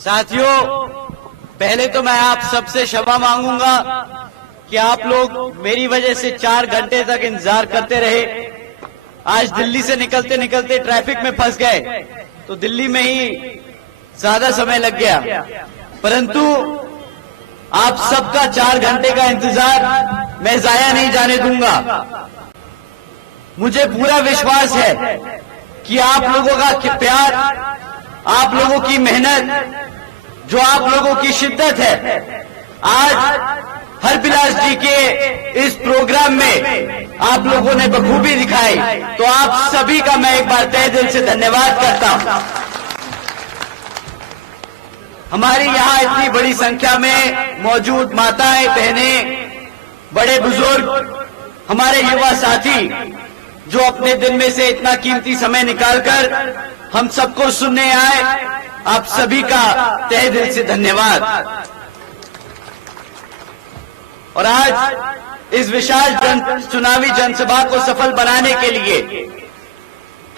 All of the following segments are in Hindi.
साथियों, पहले तो मैं आप सबसे क्षमा मांगूंगा कि आप लोग मेरी वजह से 4 घंटे तक इंतजार करते रहे। आज दिल्ली से निकलते निकलते ट्रैफिक में फंस गए तो दिल्ली में ही ज्यादा समय लग गया, परंतु आप सबका 4 घंटे का इंतजार मैं जाया नहीं जाने दूंगा। मुझे पूरा विश्वास है कि आप लोगों का प्यार, आप लोगों की मेहनत, जो आप लोगों की शिद्दत है, आज हरबिलास जी के इस प्रोग्राम में आप लोगों ने बखूबी दिखाई। तो आप सभी का मैं एक बार तहे दिल से धन्यवाद करता हूं। हमारी यहां इतनी बड़ी संख्या में मौजूद माताएं, बहनें, बड़े बुजुर्ग, हमारे युवा साथी जो अपने दिन में से इतना कीमती समय निकालकर हम सबको सुनने आए, आप सभी का तहे दिल से धन्यवाद। और आज इस विशाल चुनावी जनसभा को सफल बनाने के लिए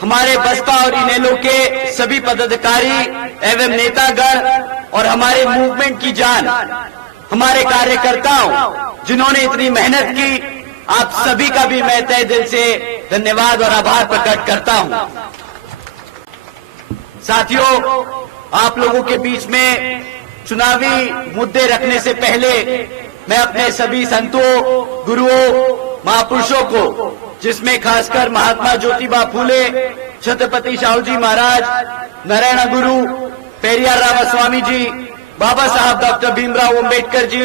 हमारे बसपा और इनेलो के सभी पदाधिकारी एवं नेतागण और हमारे मूवमेंट की जान, हमारे कार्यकर्ताओं जिन्होंने इतनी मेहनत की, आप सभी का भी मैं तहे दिल से धन्यवाद और आभार प्रकट करता हूं। साथियों, आप लोगों के बीच में चुनावी मुद्दे रखने से पहले मैं अपने सभी संतों, गुरुओं, महापुरुषों को, जिसमें खासकर महात्मा ज्योतिबा फूले, छत्रपति शाहू जी महाराज, नारायण गुरु, पेरियार रामास्वामी जी, बाबा साहब डॉक्टर भीमराव अंबेडकर जी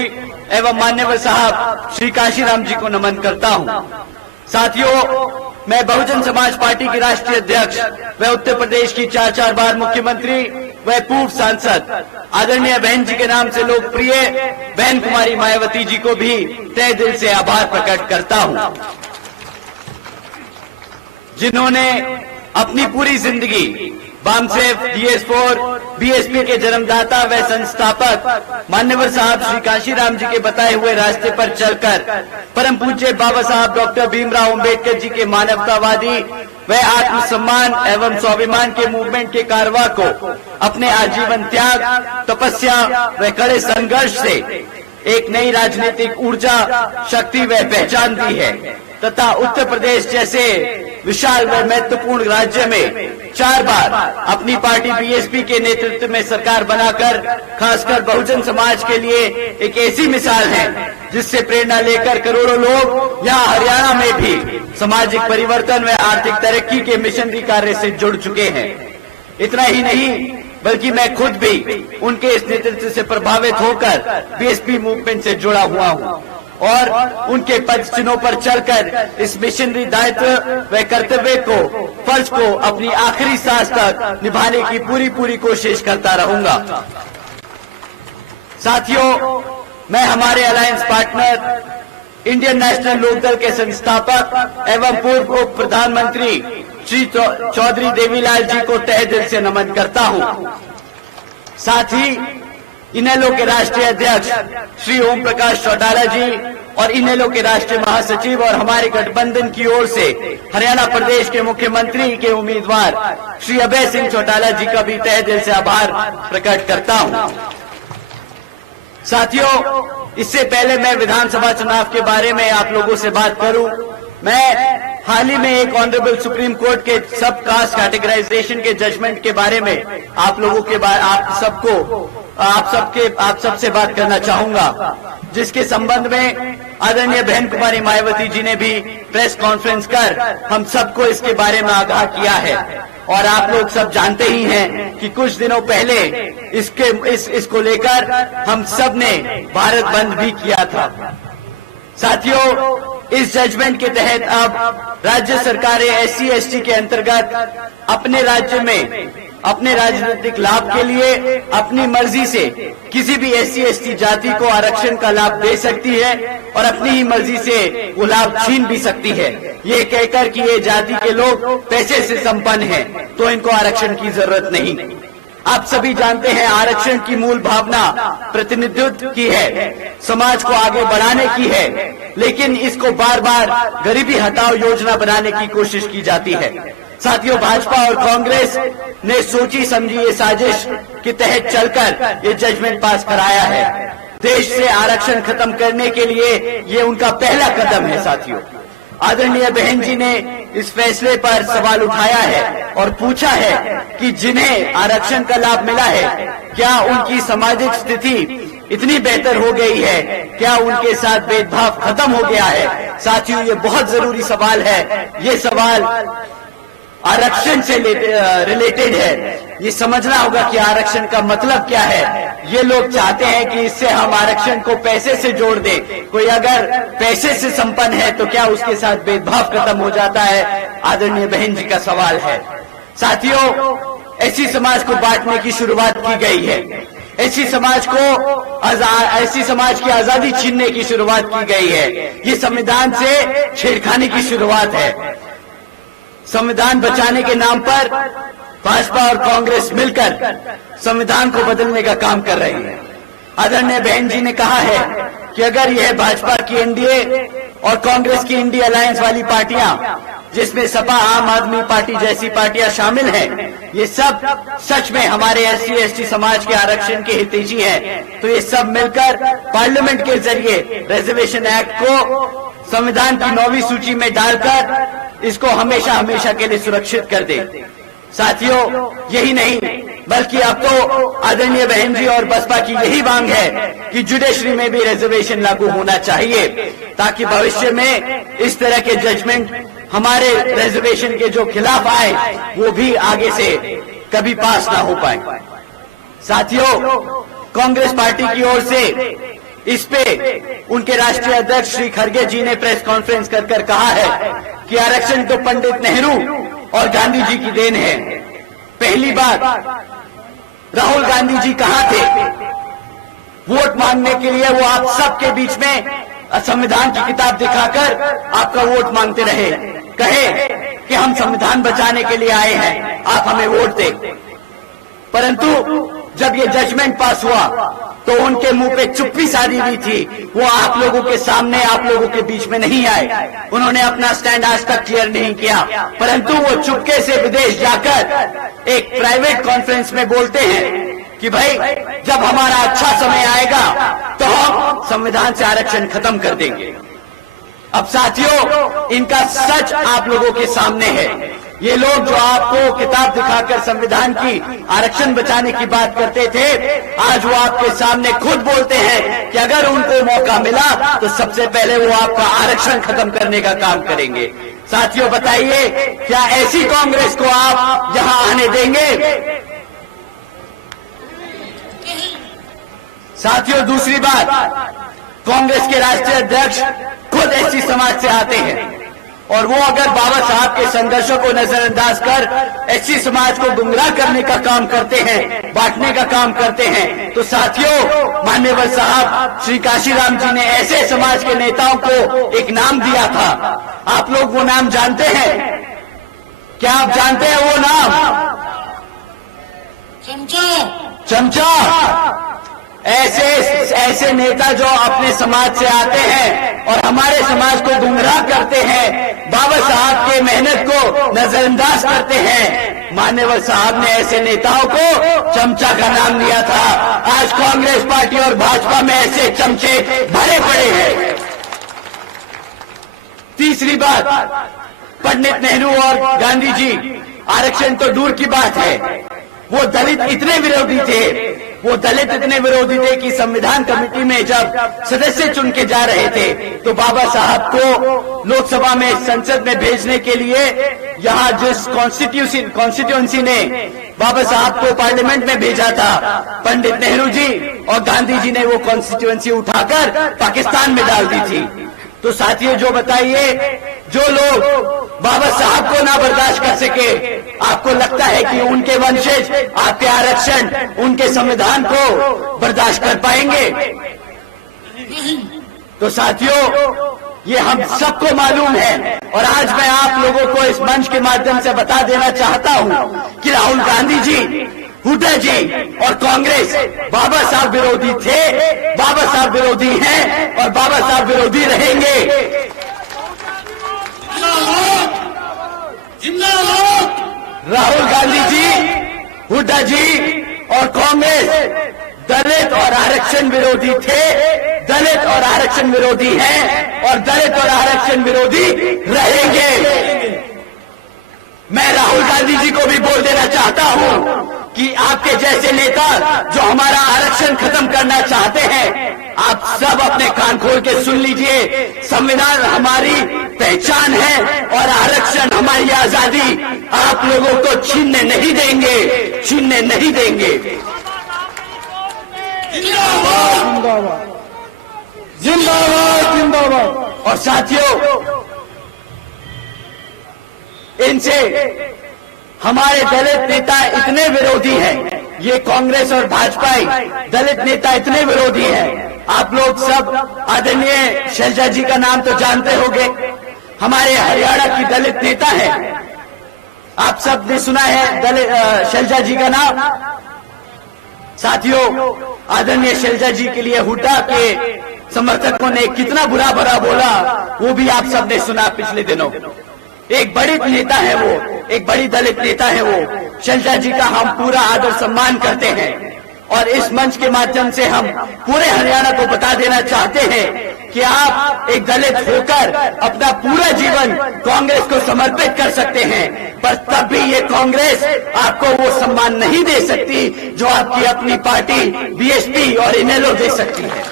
एवं मान्यवर साहब श्री काशीराम जी को नमन करता हूं। साथियों, मैं बहुजन समाज पार्टी की राष्ट्रीय अध्यक्ष व उत्तर प्रदेश की 4 बार मुख्यमंत्री व पूर्व सांसद आदरणीय बहन जी के नाम से लोकप्रिय बहन कुमारी मायावती जी को भी तहे दिल से आभार प्रकट करता हूं, जिन्होंने अपनी पूरी जिंदगी बामसेफ, DS4, BSP के जन्मदाता व संस्थापक मान्यवर साहब श्री काशीराम जी के बताए हुए रास्ते पर चलकर परम पूज्य बाबा साहब डॉक्टर भीमराव अंबेडकर जी के मानवतावादी व आत्मसम्मान एवं स्वाभिमान के मूवमेंट के कारवा को अपने आजीवन त्याग, तपस्या व कड़े संघर्ष से एक नई राजनीतिक ऊर्जा, शक्ति व पहचान दी है तथा उत्तर प्रदेश जैसे विशाल व महत्वपूर्ण राज्य में 4 बार अपनी पार्टी BSP के नेतृत्व में सरकार बनाकर खासकर बहुजन समाज के लिए एक ऐसी मिसाल है जिससे प्रेरणा लेकर करोड़ों लोग यहाँ हरियाणा में भी सामाजिक परिवर्तन व आर्थिक तरक्की के मिशनरी कार्य से जुड़ चुके हैं। इतना ही नहीं बल्कि मैं खुद भी उनके इस नेतृत्व से प्रभावित होकर BSP मूवमेंट से जुड़ा हुआ हूँ और उनके पद चिन्हों पर चलकर इस मिशनरी दायित्व व कर्तव्य को, फर्ज को अपनी आखिरी सांस तक निभाने की पूरी कोशिश करता रहूंगा। साथियों, मैं हमारे alliance partner Indian National Lokdal के संस्थापक एवं पूर्व उप प्रधानमंत्री श्री चौधरी देवीलाल जी को तहे दिल से नमन करता हूं। साथ ही इनेलो के राष्ट्रीय अध्यक्ष श्री ओम प्रकाश चौटाला जी और इनेलो के राष्ट्रीय महासचिव और हमारे गठबंधन की ओर से हरियाणा प्रदेश के मुख्यमंत्री के उम्मीदवार श्री अभय सिंह चौटाला जी का भी तहे दिल से आभार प्रकट करता हूं। साथियों, इससे पहले मैं विधानसभा चुनाव के बारे में आप लोगों से बात करूं, मैं हाल ही में एक ऑनरेबल सुप्रीम कोर्ट के सब कास्ट कैटेगराइजेशन के जजमेंट के बारे में आप लोगों के आप सबसे बात करना चाहूंगा, जिसके संबंध में आदरणीय बहन कुमारी मायावती जी ने भी प्रेस कॉन्फ्रेंस कर हम सबको इसके बारे में आगाह किया है। और आप लोग सब जानते ही हैं कि कुछ दिनों पहले इसको लेकर हम सब ने भारत बंद भी किया था। साथियों, इस जजमेंट के तहत अब राज्य सरकारें SC ST के अंतर्गत अपने राज्य में अपने राजनीतिक लाभ के लिए अपनी मर्जी से किसी भी SC ST जाति को आरक्षण का लाभ दे सकती है और अपनी ही मर्जी से वो लाभ छीन भी सकती है, ये कहकर कि ये जाति के लोग पैसे से संपन्न हैं तो इनको आरक्षण की जरूरत नहीं। आप सभी जानते हैं आरक्षण की मूल भावना प्रतिनिधित्व की है, समाज को आगे बढ़ाने की है, लेकिन इसको बार बार गरीबी हटाओ योजना बनाने की कोशिश की जाती है। साथियों, भाजपा और कांग्रेस ने सोची समझी ये साजिश के तहत चलकर ये जजमेंट पास कराया है। देश से आरक्षण खत्म करने के लिए ये उनका पहला कदम है। साथियों, आदरणीय बहन जी ने इस फैसले पर सवाल उठाया है और पूछा है कि जिन्हें आरक्षण का लाभ मिला है, क्या उनकी सामाजिक स्थिति इतनी बेहतर हो गई है, क्या उनके साथ भेदभाव खत्म हो गया है। साथियों, ये बहुत जरूरी सवाल है। ये सवाल आरक्षण से रिलेटेड है। ये समझना होगा कि आरक्षण का मतलब क्या है। ये लोग चाहते हैं कि इससे हम आरक्षण को पैसे से जोड़ दें। कोई अगर पैसे से संपन्न है तो क्या उसके साथ भेदभाव खत्म हो जाता है? आदरणीय बहन जी का सवाल है। साथियों, ऐसी समाज को बांटने की शुरुआत की गई है। ऐसी समाज की आजादी छीनने की शुरुआत की गई है। ये संविधान से छेड़खानी की शुरुआत है। संविधान बचाने के नाम पर भाजपा और कांग्रेस मिलकर संविधान को बदलने का काम कर रही है। आदरणीय बहन जी ने कहा है कि अगर यह भाजपा की एनडीए और कांग्रेस की इंडिया अलायंस वाली पार्टियां, जिसमें सपा, आम आदमी पार्टी जैसी पार्टियां शामिल हैं, ये सब सच में हमारे SC/ST समाज के आरक्षण के हितैषी हैं, तो ये सब मिलकर पार्लियामेंट के जरिए रिजर्वेशन एक्ट को संविधान की 9वीं सूची में डालकर इसको हमेशा हमेशा के लिए सुरक्षित कर दे। साथियों, यही नहीं बल्कि अब तो आदरणीय बहन जी और बसपा की यही मांग है कि जुडिशरी में भी रिजर्वेशन लागू होना चाहिए, ताकि भविष्य में इस तरह के जजमेंट हमारे रिजर्वेशन के जो खिलाफ आए वो भी आगे से कभी पास ना हो पाए। साथियों, कांग्रेस पार्टी की ओर से इस पे उनके राष्ट्रीय अध्यक्ष श्री खड़गे जी ने प्रेस कॉन्फ्रेंस कर कहा है कि आरक्षण तो पंडित नेहरू और गांधी जी की देन है। पहली बात, राहुल गांधी जी कहां थे? वोट मांगने के लिए वो आप सबके बीच में संविधान की किताब दिखाकर आपका वोट मांगते रहे, कहे कि हम संविधान बचाने के लिए आए हैं, आप हमें वोट दें। परंतु जब ये जजमेंट पास हुआ तो उनके मुंह पे चुप्पी साधी हुई थी। वो आप लोगों के सामने, आप लोगों के बीच में नहीं आए। उन्होंने अपना स्टैंड आज तक क्लियर नहीं किया, परंतु वो चुपके से विदेश जाकर एक प्राइवेट कॉन्फ्रेंस में बोलते हैं कि भाई जब हमारा अच्छा समय आएगा तो हम संविधान से आरक्षण खत्म कर देंगे। अब साथियों, इनका सच आप लोगों के सामने है। ये लोग जो आपको किताब दिखाकर संविधान की आरक्षण बचाने की बात करते थे, आज वो आपके सामने खुद बोलते हैं कि अगर उनको मौका मिला तो सबसे पहले वो आपका आरक्षण खत्म करने का काम करेंगे। साथियों, बताइए, क्या ऐसी कांग्रेस को आप यहां आने देंगे? साथियों, दूसरी बात, कांग्रेस के राष्ट्रीय अध्यक्ष खुद ऐसी समाज से आते हैं और वो अगर बाबा साहब के संघर्षों को नजरअंदाज कर ऐसी समाज को गुमराह करने का काम करते हैं, बांटने का काम करते हैं, तो साथियों, मान्यवर साहब श्री काशीराम जी ने ऐसे समाज के नेताओं को एक नाम दिया था। आप लोग वो नाम जानते हैं? क्या आप जानते हैं वो नाम? चमचा। ऐसे नेता जो अपने समाज से आते हैं और हमारे समाज को गुमराह करते हैं, बाबा साहब के मेहनत को नजरअंदाज करते हैं, मान्यवर साहब ने ऐसे नेताओं को चमचा का नाम दिया था। आज कांग्रेस पार्टी और भाजपा में ऐसे चमचे भरे पड़े हैं। तीसरी बात, पंडित नेहरू और गांधी जी, आरक्षण तो दूर की बात है, वो दलित इतने विरोधी थे कि संविधान कमेटी में जब सदस्य चुन के जा रहे थे तो बाबा साहब को लोकसभा में, संसद में भेजने के लिए यहाँ जिस कॉन्स्टिट्यूएंसी ने बाबा साहब को पार्लियामेंट में भेजा था, पंडित नेहरू जी और गांधी जी ने वो कॉन्स्टिट्यूएंसी उठाकर पाकिस्तान में डाल दी थी। तो साथियों, जो बताइए, जो लोग बाबा साहब को ना बर्दाश्त कर सके, आपको लगता है कि उनके वंशज आपके आरक्षण, उनके संविधान को बर्दाश्त कर पाएंगे? तो साथियों, ये हम सबको मालूम है और आज मैं आप लोगों को इस मंच के माध्यम से बता देना चाहता हूं कि राहुल गांधी जी, हुड्डा जी और कांग्रेस बाबा साहब विरोधी थे, बाबा साहब विरोधी हैं और बाबा साहब विरोधी रहेंगे। जिंदाबाद। हुड्डा जी और कांग्रेस दलित और आरक्षण विरोधी थे, दलित और आरक्षण विरोधी हैं और दलित और आरक्षण विरोधी रहेंगे। मैं राहुल गांधी जी को भी बोल देना चाहता हूं कि आपके जैसे नेता जो हमारा आरक्षण खत्म करना चाहते हैं, आप सब अपने कान खोल के सुन लीजिए। संविधान हमारी पहचान है और आरक्षण हमारी आजादी आप लोगों को छीनने नहीं देंगे, छीनने नहीं देंगे। जिंदाबाद जिंदाबाद जिंदाबाद। और साथियों, इनसे हमारे दलित नेता इतने विरोधी हैं, ये कांग्रेस और भाजपा दलित नेता इतने विरोधी हैं। आप लोग सब आदरणीय शैलजा जी का नाम तो जानते होंगे, हमारे हरियाणा की दलित नेता है। आप सब ने सुना है दलित शैलजा जी का नाम। साथियों, आदरणीय शैलजा जी के लिए हुड्डा के समर्थकों ने कितना बुरा भरा बोला, वो भी आप सब ने सुना पिछले दिनों। एक बड़ी नेता है वो, एक बड़ी दलित नेता है वो। शैलजा जी का हम पूरा आदर सम्मान करते हैं और इस मंच के माध्यम से हम पूरे हरियाणा को बता देना चाहते हैं कि आप एक दलित होकर अपना पूरा जीवन कांग्रेस को समर्पित कर सकते हैं, पर तब भी ये कांग्रेस आपको वो सम्मान नहीं दे सकती जो आपकी अपनी पार्टी बीएसपी और इनेलो दे सकती है।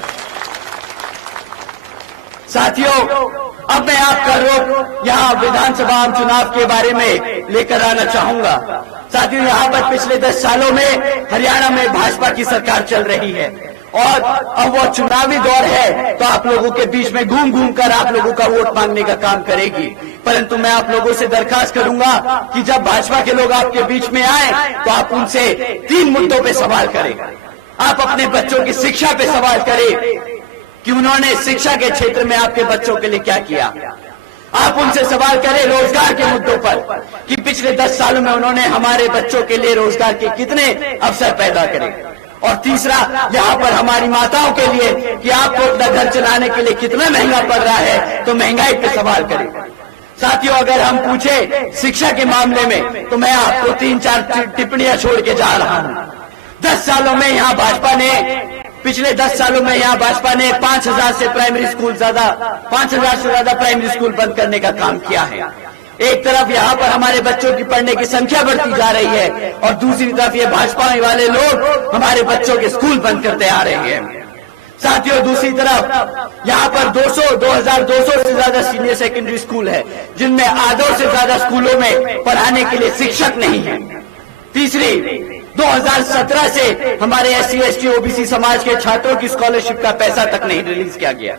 साथियों, अब मैं आपका रुख यहाँ विधानसभा चुनाव के बारे में लेकर आना चाहूंगा। साथियों, यहाँ पर पिछले 10 सालों में हरियाणा में भाजपा की सरकार चल रही है और अब वो चुनावी दौर है, तो आप लोगों के बीच में घूम घूम कर आप लोगों का वोट मांगने का काम करेगी। परंतु मैं आप लोगों से दरखास्त करूंगा कि जब भाजपा के लोग आपके बीच में आए तो आप उनसे 3 मुद्दों पे सवाल करें। आप अपने बच्चों की शिक्षा पे सवाल करें कि उन्होंने शिक्षा के क्षेत्र में आपके बच्चों के लिए क्या किया। आप उनसे सवाल करें रोजगार के मुद्दों पर कि पिछले 10 सालों में उन्होंने हमारे बच्चों के लिए रोजगार के कितने अवसर पैदा करे। और तीसरा, यहाँ पर हमारी माताओं के लिए कि आपको अपना घर चलाने के लिए कितना महंगा पड़ रहा है, तो महंगाई पे सवाल करें। साथियों, अगर हम पूछे शिक्षा के मामले में, तो मैं आपको 3-4 टिप्पणियां छोड़ के जा रहा हूँ। 10 सालों में यहाँ भाजपा ने, पिछले 10 सालों में यहाँ भाजपा ने 5,000 से प्राइमरी स्कूल 5,000 से ज्यादा प्राइमरी स्कूल बंद करने का काम किया है। एक तरफ यहाँ पर हमारे बच्चों की पढ़ने की संख्या बढ़ती जा रही है और दूसरी तरफ ये भाजपा वाले लोग हमारे बच्चों के स्कूल बंद करते आ रहे हैं। साथियों, दूसरी तरफ यहाँ पर 2,200 से ज्यादा सीनियर सेकेंडरी स्कूल है, जिनमें आधों से ज्यादा स्कूलों में पढ़ाने के लिए शिक्षक नहीं है। तीसरी, 2017 से हमारे SC, ST, OBC समाज के छात्रों की स्कॉलरशिप का पैसा तक नहीं रिलीज किया गया।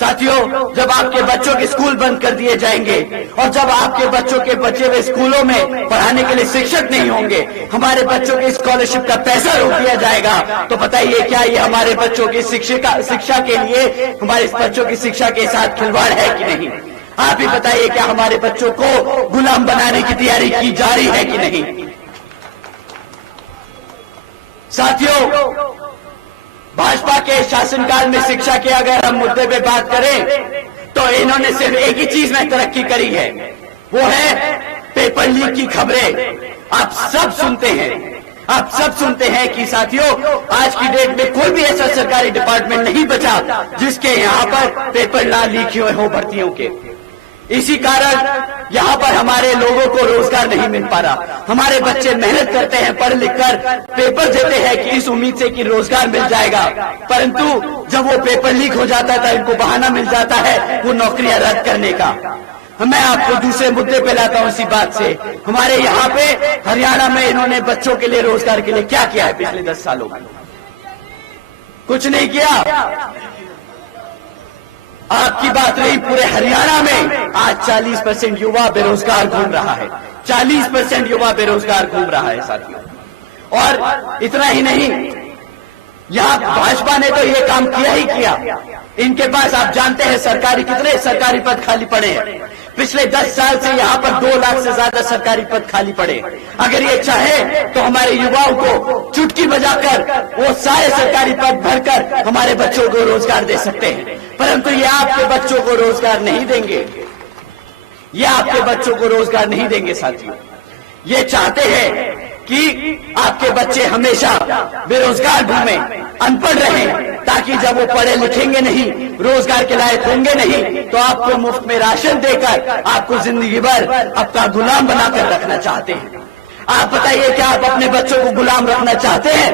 साथियों, जब आपके बच्चों के स्कूल बंद कर दिए जाएंगे और जब आपके बच्चों के बचे हुए स्कूलों में पढ़ाने के लिए शिक्षक नहीं होंगे, हमारे बच्चों की स्कॉलरशिप का पैसा रोक दिया जाएगा, तो बताइए क्या ये हमारे बच्चों की शिक्षा के लिए, हमारे बच्चों की शिक्षा के साथ खिलवाड़ है कि नहीं? आप ही बताइए, क्या हमारे बच्चों को गुलाम बनाने की तैयारी की जा रही है कि नहीं? साथियों, भाजपा के शासनकाल में शिक्षा के अगर हम मुद्दे पे बात करें तो इन्होंने सिर्फ एक ही चीज में तरक्की करी है, वो है पेपर लीक की खबरें। आप सब सुनते हैं, आप सब सुनते हैं कि साथियों, आज की डेट में कोई भी ऐसा सरकारी डिपार्टमेंट नहीं बचा जिसके यहाँ पर पेपर ना लीक हुए हो भर्तियों के। इसी कारण यहाँ पर हमारे लोगों को रोजगार नहीं मिल पा रहा। हमारे बच्चे मेहनत करते हैं, पढ़ लिख कर पेपर देते हैं कि इस उम्मीद से कि रोजगार मिल जाएगा, परंतु जब वो पेपर लीक हो जाता है तो इनको बहाना मिल जाता है वो नौकरियां रद्द करने का। मैं आपको दूसरे मुद्दे पे लाता हूँ इसी बात से। हमारे यहाँ पे हरियाणा में इन्होंने बच्चों के लिए रोजगार के लिए क्या किया है पिछले 10 सालों में? कुछ नहीं किया। आपकी बात रही पूरे हरियाणा में आज 40% युवा बेरोजगार घूम रहा है, 40% युवा बेरोजगार घूम रहा है साथियों। और इतना ही नहीं, यहाँ भाजपा ने तो ये काम किया ही किया। इनके पास आप जानते हैं कितने सरकारी पद खाली पड़े हैं। पिछले 10 साल से यहाँ पर 2 लाख से ज्यादा सरकारी पद खाली पड़े। अगर ये चाहे तो हमारे युवाओं को चुटकी बजाकर वो सारे सरकारी पद भरकर हमारे बच्चों को रोजगार दे सकते हैं, परंतु ये आपके बच्चों को रोजगार नहीं देंगे। ये आपके बच्चों को रोजगार नहीं देंगे साथियों। ये चाहते हैं कि आपके बच्चे हमेशा बेरोजगार घूमें, अनपढ़ रहें, ताकि जब वो पढ़े लिखेंगे नहीं, रोजगार के लायक होंगे नहीं, तो आपको मुफ्त में राशन देकर आपको जिंदगी भर अपना गुलाम बनाकर रखना चाहते हैं। आप बताइए, क्या आप अपने बच्चों को गुलाम रखना चाहते हैं?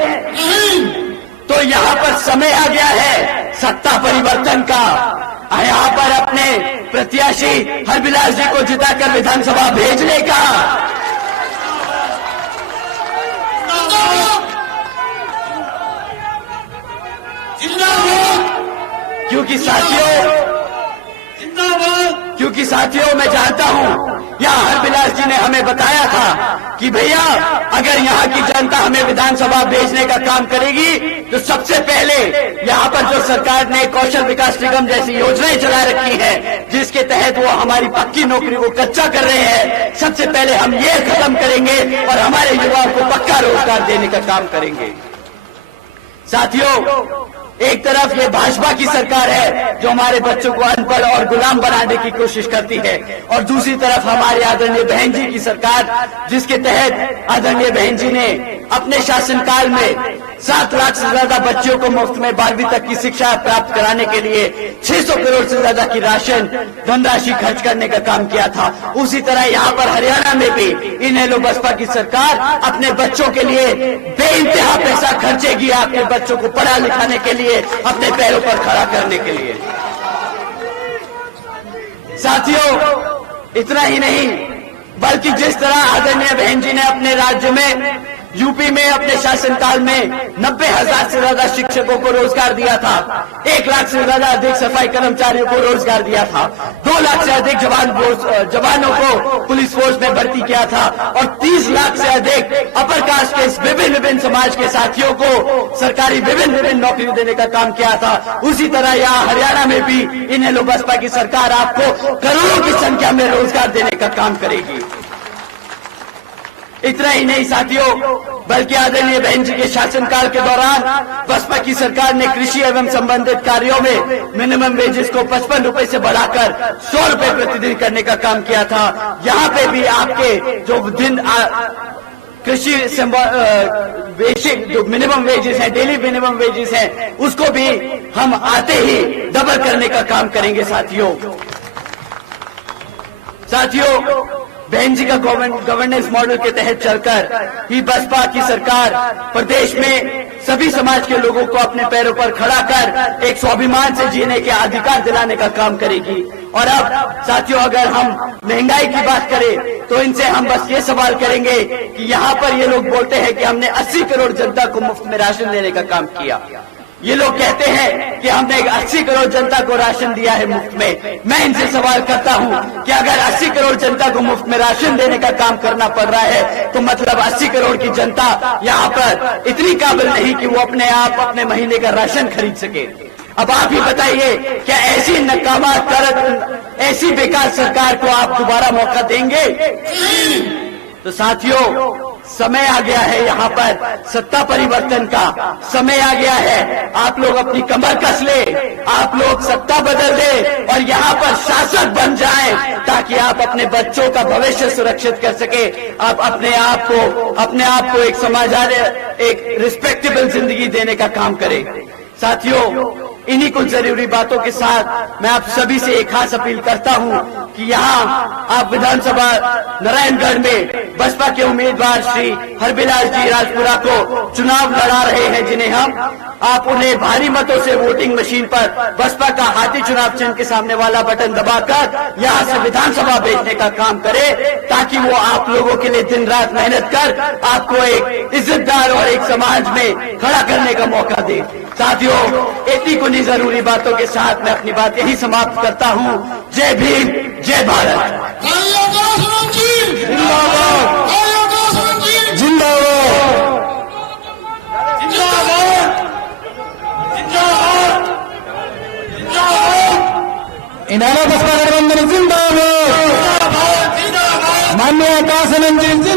तो यहाँ पर समय आ गया है सत्ता परिवर्तन का। यहाँ पर अपने प्रत्याशी हरबिलास जी को जिताकर विधानसभा भेजने का। क्योंकि साथियों मैं जानता हूं, यहाँ हरबिलास जी ने हमें बताया था कि भैया अगर यहाँ की जनता हमें विधानसभा भेजने का काम करेगी तो सबसे पहले यहाँ पर जो सरकार ने कौशल विकास निगम जैसी योजनाएं चला रखी है, जिसके तहत वो हमारी पक्की नौकरी को कच्चा कर रहे हैं, सबसे पहले हम ये खत्म करेंगे और हमारे युवाओं को पक्का रोजगार देने का काम करेंगे। साथियों, एक तरफ ये भाजपा की सरकार है जो हमारे बच्चों को अनपढ़ और गुलाम बनाने की कोशिश करती है, और दूसरी तरफ हमारे आदरणीय बहन जी की सरकार, जिसके तहत आदरणीय बहन जी ने अपने शासनकाल में 7 लाख से ज्यादा बच्चों को मुफ्त में 12वीं तक की शिक्षा प्राप्त कराने के लिए 600 करोड़ से ज्यादा की राशन धनराशि खर्च करने का काम किया था। उसी तरह यहाँ पर हरियाणा में भी इनेलो बसपा की सरकार अपने बच्चों के लिए बेइंतहा पैसा खर्चेगी, अपने बच्चों को पढ़ा लिखाने के लिए, अपने पैरों पर खड़ा करने के लिए। साथियों, इतना ही नहीं, बल्कि जिस तरह आदरणीय बहन जी ने अपने राज्य में यूपी में अपने शासनकाल में 90,000 से ज्यादा शिक्षकों को रोजगार दिया था, 1 लाख से ज्यादा अधिक सफाई कर्मचारियों को रोजगार दिया था, 2 लाख से अधिक जवानों को पुलिस फोर्स में भर्ती किया था, और 30 लाख से अधिक अपर कास्ट के विभिन्न समाज के साथियों को सरकारी विभिन्न नौकरी देने का काम किया था। उसी तरह यहाँ हरियाणा में भी इनेलो बसपा की सरकार आपको करोड़ों की संख्या में रोजगार देने का काम करेगी। इतना ही नहीं साथियों, बल्कि आदरणीय बहन जी के शासनकाल के दौरान बसपा की सरकार ने कृषि एवं संबंधित कार्यों में मिनिमम वेजेस को 55 रुपए से बढ़ाकर 100 रुपए प्रतिदिन करने का काम किया था। यहाँ पे भी आपके जो कृषि बेसिक जो मिनिमम वेजेस है, डेली मिनिमम वेजेस है, उसको भी हम आते ही डबल करने का काम करेंगे। साथियों, बहन जी का गवर्नेंस मॉडल के तहत चलकर ही बसपा की सरकार प्रदेश में सभी समाज के लोगों को अपने पैरों पर खड़ा कर एक स्वाभिमान से जीने के अधिकार दिलाने का काम करेगी। और अब साथियों, अगर हम महंगाई की बात करें तो इनसे हम बस ये सवाल करेंगे कि यहाँ पर ये लोग बोलते हैं कि हमने 80 करोड़ जनता को मुफ्त में राशन देने का काम किया। ये लोग कहते हैं कि हमने 80 करोड़ जनता को राशन दिया है मुफ्त में। मैं इनसे सवाल करता हूं कि अगर 80 करोड़ जनता को मुफ्त में राशन देने का काम करना पड़ रहा है तो मतलब 80 करोड़ की जनता यहाँ पर इतनी काबिल नहीं कि वो अपने आप अपने महीने का राशन खरीद सके। अब आप ही बताइए, क्या ऐसी नकामा ऐसी बेकार सरकार को आप दोबारा मौका देंगे? तो साथियों, समय आ गया है यहाँ पर सत्ता परिवर्तन का। समय आ गया है, आप लोग अपनी कमर कस ले, आप लोग सत्ता बदल दे और यहाँ पर शासक बन जाएं, ताकि आप अपने बच्चों का भविष्य सुरक्षित कर सके, आप अपने आप को एक रिस्पेक्टेबल जिंदगी देने का काम करें। साथियों, इन्हीं कुछ जरूरी बातों के साथ मैं आप सभी से एक खास अपील करता हूं कि यहाँ आप विधानसभा नारायणगढ़ में बसपा के उम्मीदवार श्री हरबिलास जी राजपुरा को चुनाव लड़ा रहे हैं, जिन्हें आप उन्हें भारी मतों से वोटिंग मशीन पर बसपा का हाथी चुनाव चिन्ह के सामने वाला बटन दबाकर यहाँ से विधानसभा भेजने का काम करे, ताकि वो आप लोगों के लिए दिन रात मेहनत कर आपको एक इज्जतदार और एक समाज में खड़ा करने का मौका दे। साथियों, इतनी कुछ जरूरी बातों के साथ मैं अपनी बात यही समाप्त करता हूं। जय भीम, जय भारत। इनेलो बसपा गठबंधन जिंदाबाद। माननीय आकाश आनंद जी